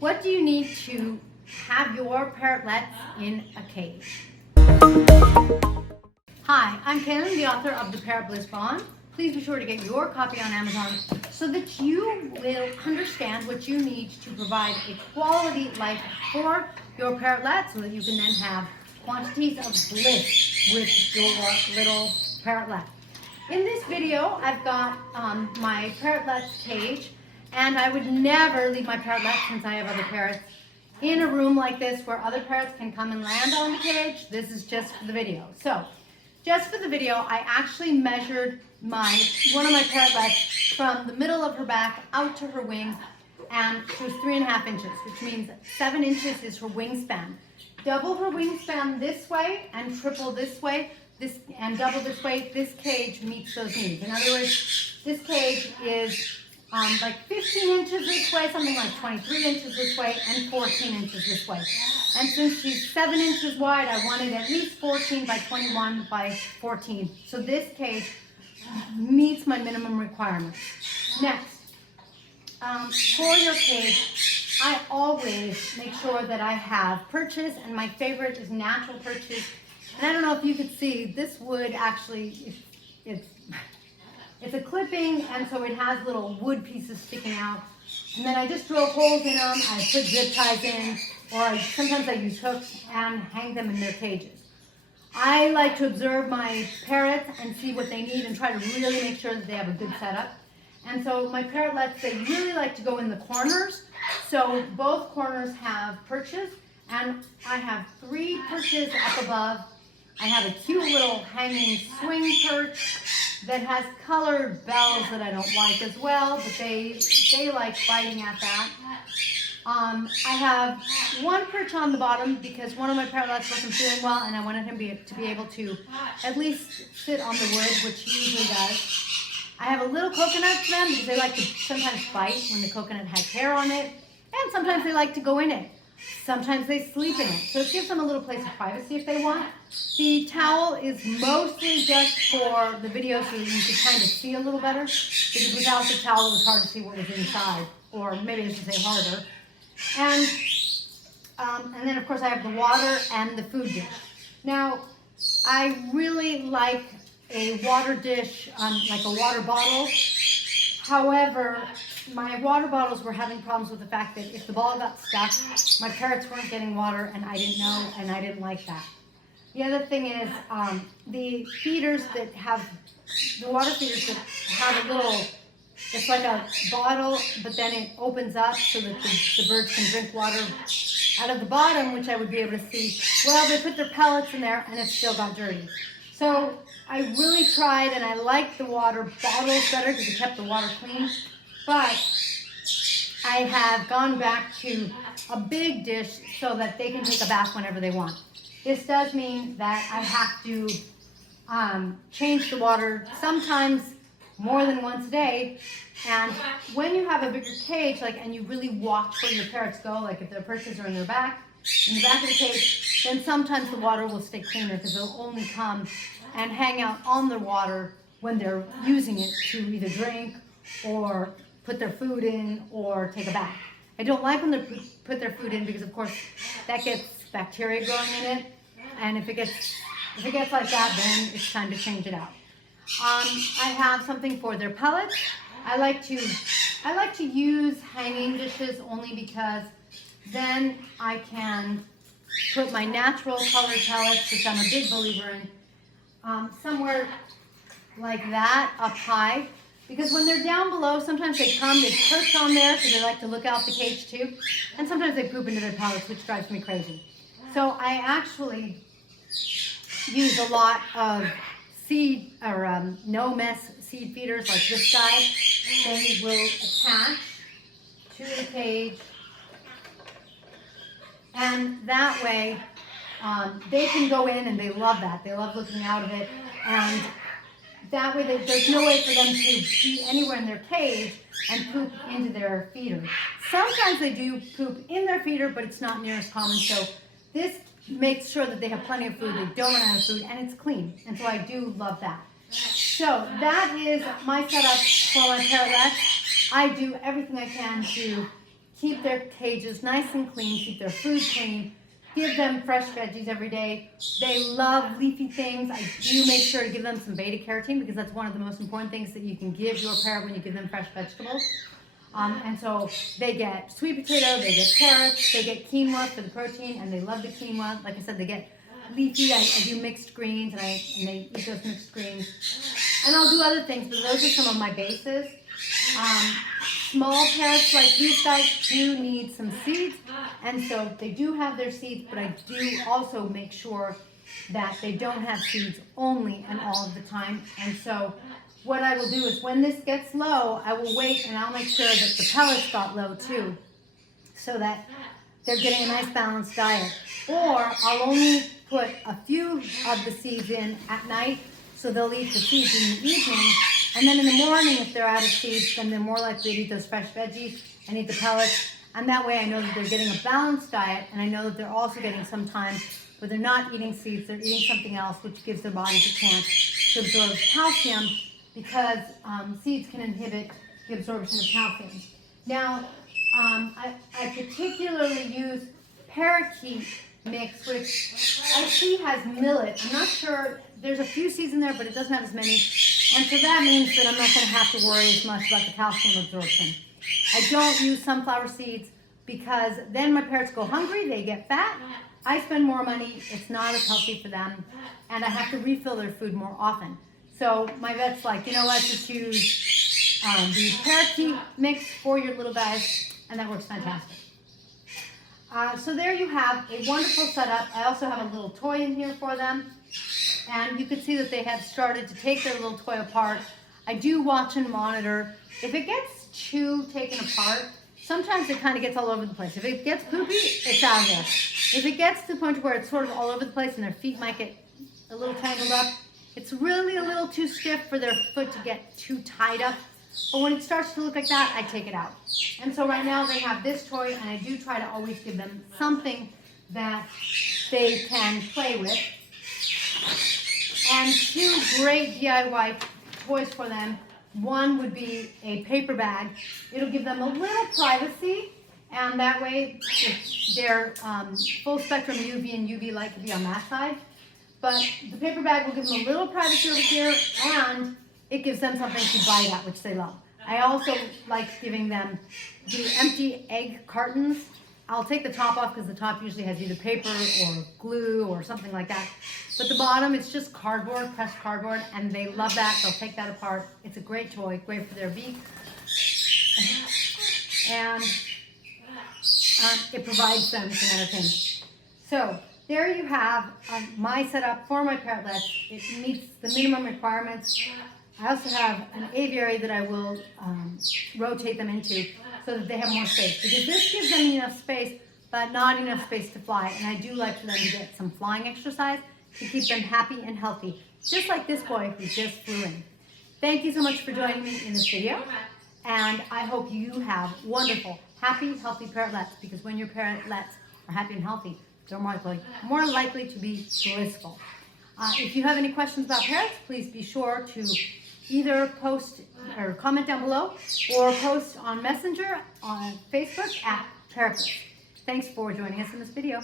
What do you need to have your parrotlets in a cage? Hi, I'm Kaylin, the author of the Parrot Bliss Bond. Please be sure to get your copy on Amazon so that you will understand what you need to provide a quality life for your parrotlets so that you can then have quantities of bliss with your little parrotlet. In this video, I've got my parrotlet's cage, and I would never leave my parrotlets, since I have other parrots, in a room like this where other parrots can come and land on the cage. This is just for the video. So, just for the video, I actually measured one of my parrotlets from the middle of her back out to her wing, and she was 3.5 inches, which means 7 inches is her wingspan. Double her wingspan this way and triple this way, and double this way, this cage meets those needs. In other words, this cage is like 15 inches this way, something like 23 inches this way, and 14 inches this way. And since she's 7 inches wide, I wanted at least 14 by 21 by 14. So this cage meets my minimum requirements. Next, for your cage, I always make sure that I have perches, and my favorite is natural perches. And I don't know if you could see, this wood actually, it's a clipping, and so it has little wood pieces sticking out. And then I just drill holes in them, I put zip ties in, or sometimes I use hooks and hang them in their cages. I like to observe my parrots and see what they need and try to really make sure that they have a good setup. And so my parrotlets, they really like to go in the corners. So both corners have perches, and I have 3 perches up above. I have a cute little hanging swing perch that has colored bells that I don't like as well, but they like biting at that. I have 1 perch on the bottom because one of my parrotlets wasn't feeling well, and I wanted him to be able to at least sit on the wood, which he usually does. I have a little coconut for them because they like to sometimes bite when the coconut has hair on it, and sometimes they like to go in it. Sometimes they sleep in it, so it gives them a little place of privacy if they want. The towel is mostly just for the video so that you can kind of see a little better, because without the towel it was hard to see what was inside, or maybe I should say harder. And then of course I have the water and the food dish. Now, I really like a water dish, like a water bottle. However, my water bottles were having problems with the fact that if the ball got stuck, my parrots weren't getting water, and I didn't know, and I didn't like that. The other thing is the feeders that have, the water feeders that have a little, it's like a bottle, but then it opens up so that the birds can drink water out of the bottom, which I would be able to see. Well, they put their pellets in there, and it still got dirty. So I really tried, and I liked the water bottles better because it kept the water clean. But I have gone back to a big dish so that they can take a bath whenever they want. This does mean that I have to change the water sometimes more than once a day. And when you have a bigger cage, and you really watch where your parrots go, like if their perches are in the back of the cage, then sometimes the water will stay cleaner because they'll only come and hang out on the water when they're using it to either drink or put their food in or take a bath. I don't like when they put their food in because of course that gets bacteria growing in it, and if it gets like that, then it's time to change it out. I have something for their pellets. I like to use hanging dishes only because then I can put my natural colored pellets, which I'm a big believer in, somewhere like that up high. Because when they're down below, sometimes they perch on there because they like to look out the cage too. And sometimes they poop into their pellets, which drives me crazy. So I actually use a lot of seed or no mess seed feeders like this guy. They will attach to the cage. And that way they can go in, and they love that. They love looking out of it. And that way, there's no way for them to be anywhere in their cage and poop into their feeder. Sometimes they do poop in their feeder, but it's not near as common. So this makes sure that they have plenty of food, they don't run out of food, and it's clean. And so I do love that. So that is my setup for my parrotlets. I do everything I can to keep their cages nice and clean, keep their food clean, give them fresh veggies every day. They love leafy things. I do make sure to give them some beta carotene because that's one of the most important things that you can give your parrot when you give them fresh vegetables. And so they get sweet potato, they get carrots, they get quinoa for the protein, and they love the quinoa. Like I said, they get leafy. I do mixed greens, and they eat those mixed greens. And I'll do other things, but those are some of my bases. Small parrots like these guys do need some seeds, and so they do have their seeds, but I do also make sure that they don't have seeds only and all of the time. And so what I will do is when this gets low, I will wait and I'll make sure that the pellets got low too, so that they're getting a nice balanced diet. Or I'll only put a few of the seeds in at night, so they'll eat the seeds in the evening. And then in the morning, if they're out of seeds, then they're more likely to eat those fresh veggies and eat the pellets. And that way I know that they're getting a balanced diet, and I know that they're also getting some time where they're not eating seeds, they're eating something else, which gives their bodies a chance to absorb calcium, because seeds can inhibit the absorption of calcium. Now, I particularly use parakeet mix, which I see has millet. I'm not sure, there's a few seeds in there, but it doesn't have as many. And so that means that I'm not going to have to worry as much about the calcium absorption. I don't use sunflower seeds because then my parrots go hungry, they get fat, I spend more money, it's not as healthy for them, and I have to refill their food more often. So my vet's like, you know what, just use the parakeet mix for your little guys, and that works fantastic. So there you have a wonderful setup. I also have a little toy in here for them, and you can see that they have started to take their little toy apart. I do watch and monitor. If it gets too taken apart, sometimes it kind of gets all over the place. If it gets poopy, it's out of there. If it gets to the point where it's sort of all over the place and their feet might get a little tangled up, it's really a little too stiff for their foot to get too tied up. But when it starts to look like that, I take it out. And so right now they have this toy, and I do try to always give them something that they can play with. And two great DIY toys for them. One would be a paper bag. It'll give them a little privacy, and that way their full spectrum UV and UV light could be on that side. But the paper bag will give them a little privacy over here, and it gives them something to bite at, which they love. I also like giving them the empty egg cartons. I'll take the top off because the top usually has either paper or glue or something like that. But the bottom, it's just cardboard, pressed cardboard, and they love that. They'll take that apart. It's a great toy, great for their beak. And it provides them some entertainment. So there you have my setup for my parrotlets. It meets the minimum requirements. I also have an aviary that I will rotate them into so that they have more space, because this gives them enough space, but not enough space to fly. And I do like for them to get some flying exercise to keep them happy and healthy, just like this boy who just flew in. Thank you so much for joining me in this video, and I hope you have wonderful, happy, healthy parrotlets, because when your parrotlets are happy and healthy, they're more likely to be blissful. If you have any questions about parrots, please be sure to either post or comment down below, or post on Messenger on Facebook at Parrotlets. Thanks for joining us in this video.